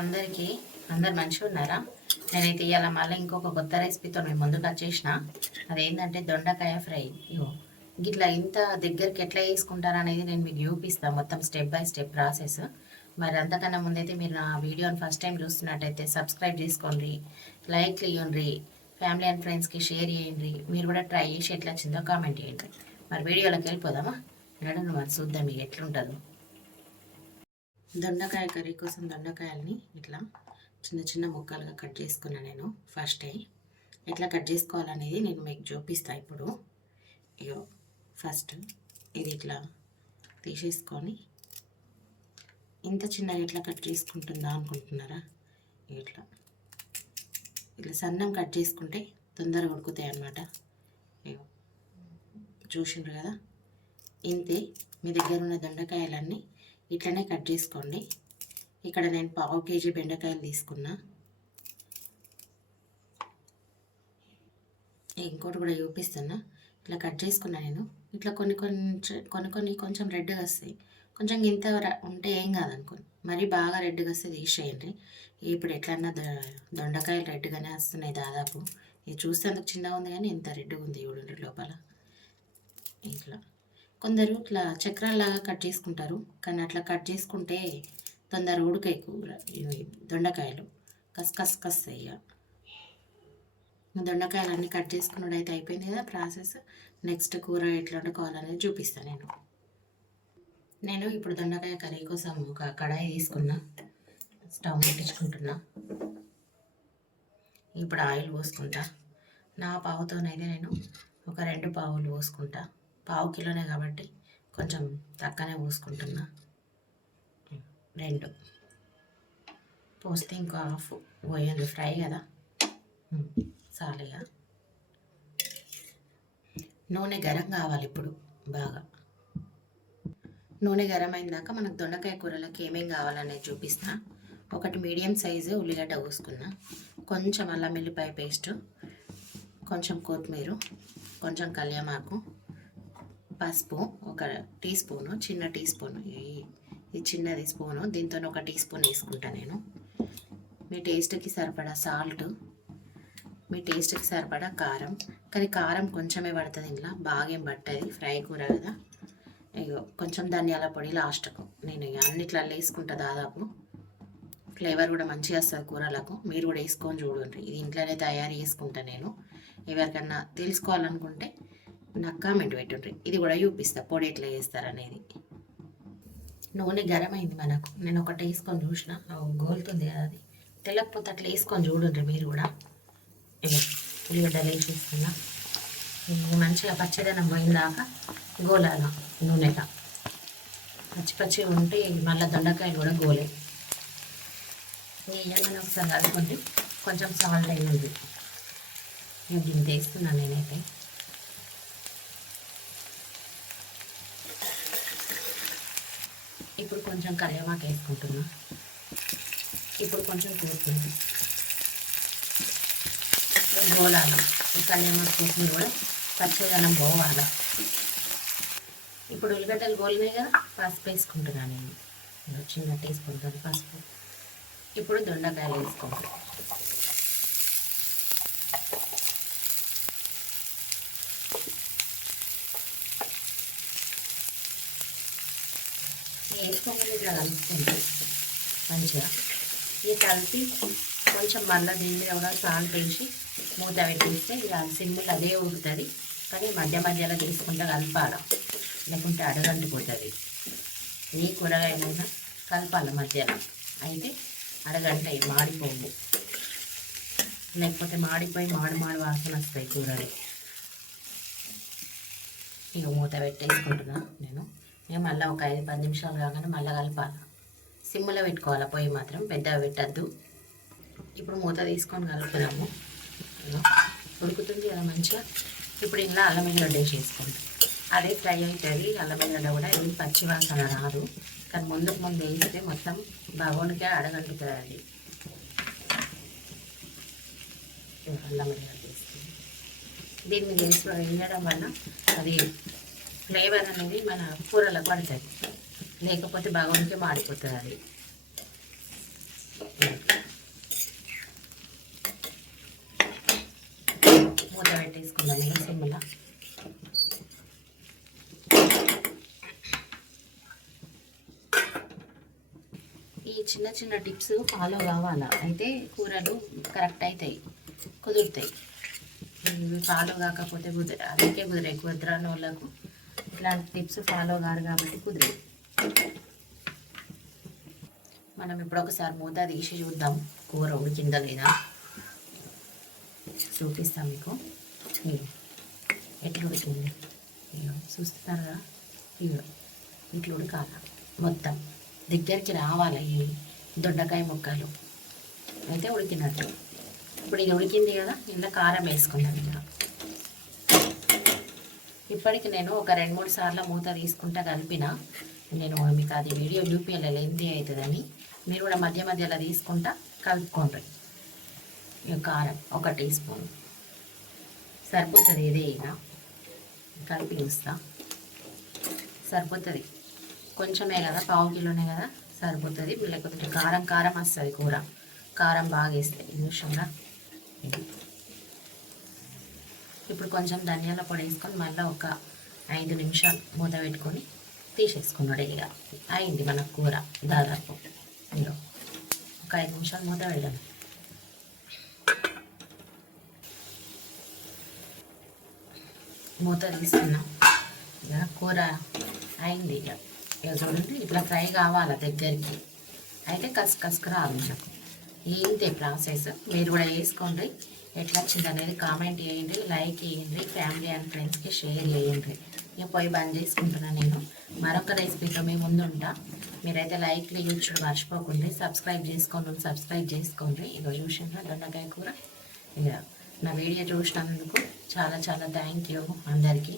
అందరికీ అందరు మంచిగా ఉన్నారా? నేనైతే ఇవాళ మళ్ళీ ఇంకొక కొత్త రెసిపీతో మేము ముందుకు వచ్చేసిన. అదేంటంటే దొండకాయ ఫ్రై. ఇట్లా ఇంత దగ్గరికి ఎట్లా వేసుకుంటారు అనేది నేను మీకు చూపిస్తాను, మొత్తం స్టెప్ బై స్టెప్ ప్రాసెస్. మరి అంతకన్నా ముందైతే మీరు నా వీడియోని ఫస్ట్ టైం చూస్తున్నట్టయితే సబ్స్క్రైబ్ చేసుకోండి, లైక్ ఇవ్వండి, ఫ్యామిలీ అండ్ ఫ్రెండ్స్కి షేర్ చేయండి. మీరు కూడా ట్రై చేసి ఎట్లా వచ్చిందో కామెంట్ చేయండి. మరి వీడియోలోకి వెళ్ళిపోదామా? నడును మరి చూద్దాం మీకు ఎట్లుంటుందో. దొండకాయ కర్రీ కోసం దొండకాయలని ఇట్లా చిన్న చిన్న ముక్కలుగా కట్ చేసుకున్నా. నేను ఫస్ట్ ఎట్లా కట్ చేసుకోవాలనేది నేను మీకు చూపిస్తాను ఇప్పుడు. ఇగో ఫస్ట్ ఇది ఇట్లా తీసేసుకొని, ఇంత చిన్నగా ఎట్లా కట్ చేసుకుంటుందా అనుకుంటున్నారా? ఇట్లా ఇట్లా సన్నం కట్ చేసుకుంటే తొందరగా ఉడుకుతాయి అన్నమాట. ఇగో చూసిండ్రు కదా, ఇంతే. మీ దగ్గర ఉన్న దొండకాయలన్నీ ఇట్లనే కట్ చేసుకోండి. ఇక్కడ నేను 1/2 kg బెండకాయలు తీసుకున్నా. ఇంకోటి కూడా చూపిస్తున్నా. ఇట్లా కట్ చేసుకున్నా నేను. ఇట్లా కొన్ని కొంచెం రెడ్గా వస్తాయి. కొంచెం ఇంత ఉంటే ఏం కాదనుకోండి, మరీ బాగా రెడ్గా వస్తే తీసేయండి. ఇప్పుడు ఎట్లన్నా దొండకాయలు రెడ్గానే వస్తున్నాయి దాదాపు. ఇది చూస్తే అంత చిన్నగా ఉంది కానీ ఎంత రెడ్గా ఉంది చూడండి లోపల. ఇట్లా కొందరు ఇట్లా చక్రాల్లాగా కట్ చేసుకుంటారు, కానీ అట్లా కట్ చేసుకుంటే తొందర ఉడకాయి కూర. ఇవి దొండకాయలు కస్ అయ్యా. దొండకాయలన్నీ కట్ చేసుకున్నది అయితే అయిపోయింది కదా ప్రాసెస్. నెక్స్ట్ కూర ఎట్లా వండుకోవాలనేది చూపిస్తాను నేను. ఇప్పుడు దొండకాయ కర్రీ కోసం ఒక కడాయి తీసుకున్నా, స్టవ్ ముట్టించుకుంటున్నా. ఇప్పుడు ఆయిల్ పోసుకుంటా. నా పావుతోనైతే నేను ఒక 2 పావులు పోసుకుంటా. 1/2 కిలోనే కాబట్టి కొంచెం తక్కువనే పోసుకుంటున్నా. 2 పోస్తే ఇంకో 1/2 పోయండి, ఫ్రై కదా చాలుగా. నూనె గరం కావాలి ఇప్పుడు బాగా. నూనె గరం అయినాక మనకు దొండకాయ కూరలకు ఏమేం కావాలనేది చూపిస్తా. ఒకటి మీడియం సైజు ఉల్లిగడ్డ పోసుకున్నా, కొంచెం అల్లం వెల్లిపాయ పేస్టు, కొంచెం కొత్తిమీర, కొంచెం కళ్యామాకు, పసుపు 1 టీ స్పూను, చిన్న టీ స్పూను, ఇది చిన్నది స్పూను, దీంతో 1 టీ స్పూన్ వేసుకుంటాను నేను. మీ టేస్ట్కి సరిపడా సాల్ట్, మీ టేస్ట్కి సరిపడా కారం. కానీ కారం కొంచెమే పడుతుంది ఇంట్లో, బాగా ఏం పట్టది, ఫ్రై కూర కదా. ఇగో కొంచెం ధనియాల పొడి లాస్ట్కు. నేను అన్నిట్లలో వేసుకుంటా దాదాపు. ఫ్లేవర్ కూడా మంచిగా వస్తుంది కూరలకు. మీరు కూడా వేసుకొని చూడండి. ఇది ఇంట్లోనే తయారు చేసుకుంటా నేను. ఎవరికన్నా తెలుసుకోవాలనుకుంటే నాకు కామెంట్ పెట్టుండ్రి, ఇది కూడా చూపిస్తా పొడి ఎట్లా చేస్తారనేది. నూనె గరం అయింది మనకు. నేను ఒకటి వేసుకొని చూసిన, గోలుతుంది కదా, అది తెలకపోతే అట్లా వేసుకొని చూడండి మీరు కూడా. ఇక ఉల్లిగడ్డలు వేసేస్తున్నా. మంచిగా పచ్చదనం పోయిందాక గోలాల నూనెగా. పచ్చి ఉంటే మళ్ళీ దొండకాయలు కూడా గోలే. వేయగానే ఒకసారి కలుపుకుంటే కొంచెం సాల్ట్ అయ్యింది. నేను దీన్ని వేస్తున్నాను నేనైతే. ఇప్పుడు కొంచెం కరివేపాకు వేసుకుంటున్నా. ఇప్పుడు కొంచెం కొత్తిమీర గోలాలి. కరివేపాకు కొత్తిమీర కూడా పచ్చదనం పోవాలి. ఇప్పుడు ఉల్లిగడ్డలు గోలినాయి కదా, పసుపు వేసుకుంటున్నాను నేను. చిన్న టీ స్పూన్ పసుపు. ఇప్పుడు దొండకాయలు వేసుకుంటాను. వేసుకోమని ఇట్లా కలుపుకుంటాం మంచిగా. ఇది కలిపి కొంచెం మళ్ళీ దీని మీద కూడా సాల్ట్ వేసి మూత పెట్టేస్తే ఇక సిమ్లో అదే ఉడుతుంది. కానీ మధ్యలో తీసుకుంటే కలపాలి, లేకుంటే అడగంటిపోతుంది. ఏ కూరగాయలైనా కలపాలి మధ్యలో, అయితే అడగంట మాడిపోవు. లేకపోతే మాడిపోయి మాడి వాసన వస్తాయి కూరలు. ఇక మూత పెట్టేసుకుంటున్నా నేను. మళ్ళీ ఒక 5-10 నిమిషాలు కాగానే మళ్ళీ కలపాలి. సిమ్లో పెట్టుకోవాలి, పొయ్యి మాత్రం పెద్దగా పెట్టద్దు. ఇప్పుడు మూత తీసుకొని కలుపుతున్నాము. ఉడుకుతుంది కదా మంచిగా. ఇప్పుడు ఇలా అల్లం వెల్లిగడ్డ వేసేసుకుంటాం. అదే ఫ్రై అవుతుంది. అల్లం వెల్లిగడ్డ కూడా ఏం పచ్చి వాసన రాదు, కానీ ముందు వేస్తే మొత్తం బాగోనికే అడగంటుతుంది అది. అల్లం వెల్లిగడ్డ వేసుకుంటాం. దీన్ని వేయడం వల్ల అది ఫ్లేవర్ అనేది మన కూరలకు పడుతుంది, లేకపోతే బాగోనికే మాడిపోతుంది అది. మూత పెట్టేసుకుందాం ఇక సిమ్లా. ఈ చిన్న చిన్న టిప్స్ ఫాలో కావాలా, అయితే కూరలు కరెక్ట్ అవుతాయి, కుదురుతాయి. ఇవి ఫాలో కాకపోతే అందుకే కుదిరాయి. కుదరని వాళ్ళకు ఇట్లాంటి టిప్స్ ఫాలో కారు కాబట్టి కుదిరాయి. మనం ఇప్పుడు ఒకసారి మూత తీసి చూద్దాం కూర ఉడికిందా లేదా చూపిస్తాం మీకు. ఎట్లా ఉడికింది చూస్తున్నారు కదా, ఇట్లా ఉడకాల, మొత్తం దగ్గరికి రావాలి ఈ దొండకాయ ముక్కలు, అయితే ఉడికినట్టు. ఇప్పుడు ఇది ఉడికింది కదా, ఇంట్లో కారం వేసుకున్నాను. ఇక ఇప్పటికి నేను ఒక 2-3 సార్లు మూత తీసుకుంటా కలిపిన. నేను మీకు అది వీడియో చూపించలేదు ఎంది అవుతుందని, మీరు కూడా మధ్య మధ్యలో తీసుకుంటా కలుపుకోండి. ఇక కారం 1 టీ స్పూన్ సరిపోతుంది. ఇదే ఇక కలిపి చూస్తా, సరిపోతుంది. కొంచెమే కదా, 1/2 కిలోనే కదా, సరిపోతుంది. లేకపోతే కారం కారం వస్తుంది కూర, కారం బాగా వేస్తుంది. ఈ నిమిషంగా ఇప్పుడు కొంచెం ధనియాల పొడి వేసుకొని మళ్ళీ ఒక 5 నిమిషాలు మూత పెట్టుకొని తీసేసుకున్నాడు. ఇక అయింది మన కూర దాదాపు. ఇందులో ఒక 5 నిమిషాలు మూత పెట్టాలి. మూత తీసుకున్నాం. ఇక కూర అయింది. ఇక చూడండి, ఇట్లా ఫ్రై కావాలి దగ్గరికి, అయితే కసుకు రాదు మనకు. ఏంటి ప్రాసెస్, మీరు కూడా వేసుకోండి. ఎట్లా వచ్చింది అనేది కామెంట్ చేయండి, లైక్ చేయండి, ఫ్యామిలీ అండ్ ఫ్రెండ్స్కి షేర్ చేయండి. ఇక పొయ్యి బంద్ చేసుకుంటున్నాను. నేను మరొక రెసిపీతో మీ ముందు ఉంటా. మీరైతే లైక్లు యూట్యూబ్ మర్చిపోకండి, సబ్స్క్రైబ్ చేసుకోండి. ఇక చూసిన దొండకాయ కూర. ఇక నా వీడియో చూసినందుకు చాలా చాలా థ్యాంక్ యూ అందరికీ.